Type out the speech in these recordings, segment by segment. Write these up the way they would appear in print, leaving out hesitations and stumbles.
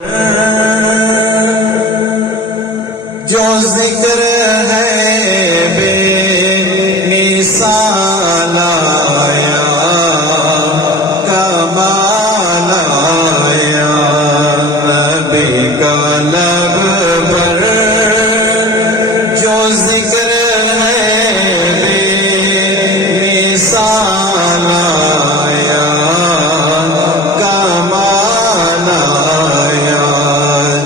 جو ذکر ہے بے مثال آیا کمال آیا نبی کا لب پر جو ذکر ہے بے مثال آیا کمال آیا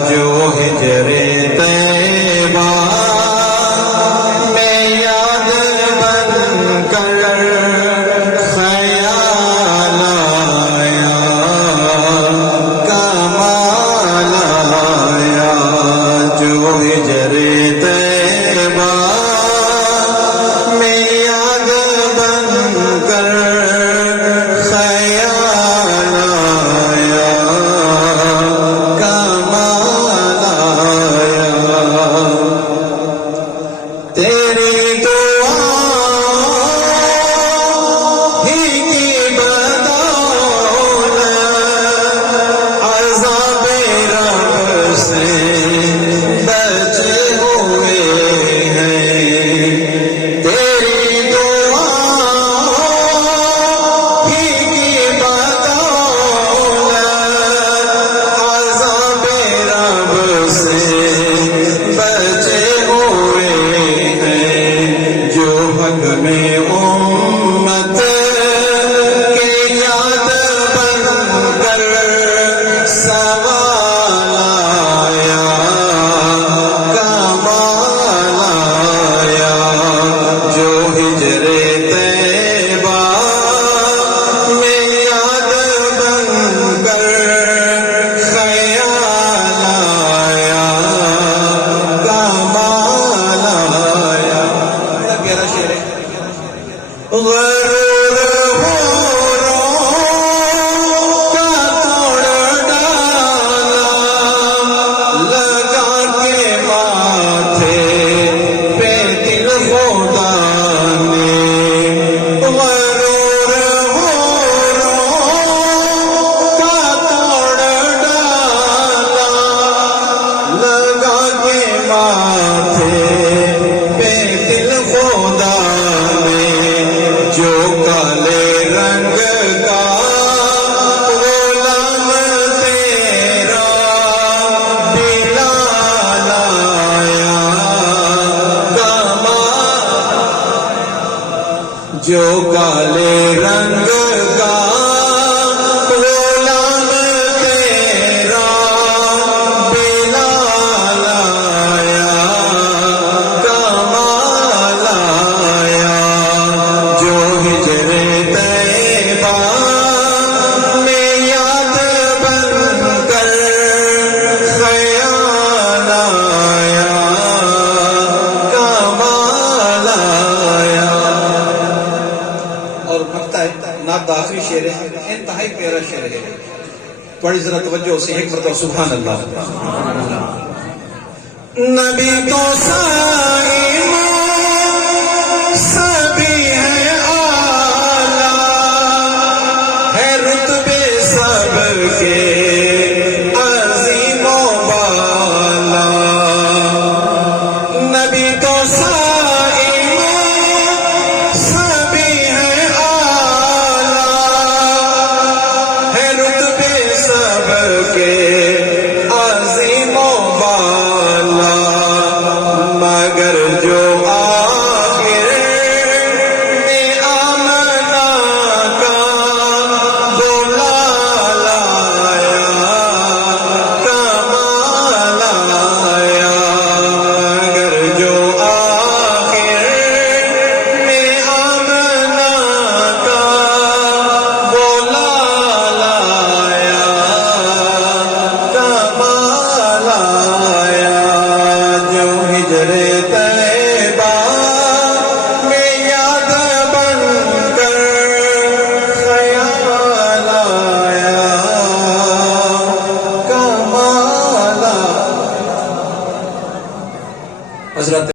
جو ہجر طیبہ میں یاد بن کر خیال آیا کمال آیا جو ہجر طیبہ میں یاد بن کر خیال آیا کمال آیا تیری دعا ہی کی بدولت عذاب رب سے بچے ہوئے ہیں تیری دعا ہی کی بدولت عذاب رب سے بچے ہوئے ہیں جو حق میں امت کے یاد بن کر سوال آیا کمال آیا جو ہجر طیبہ میں یاد بن کر خیال آیا کمال آیا بڑا پیارا شعر ہے غرور ہوروں کا توڑ ڈالا لگا کے ماتھے پہ دل خدا نے غرور ہوروں کا توڑ ڈالا لگا کے ماتھے پہ دل خدا نے جو کالے رنگ کا غلام تیرا بلال آیا کمال جو کالے رنگ کا غلام تیرا بلال آیا کمال آیا جو ہجر طیبہ میں یاد بن کر خیال آیا کمال آیا اور مقطع نعت کا آخری شعر ہے انتہائی پیارا شعر ہے بڑی ذرا توجہ سے ایک مرتبہ سبحان اللہ نبی تو سائے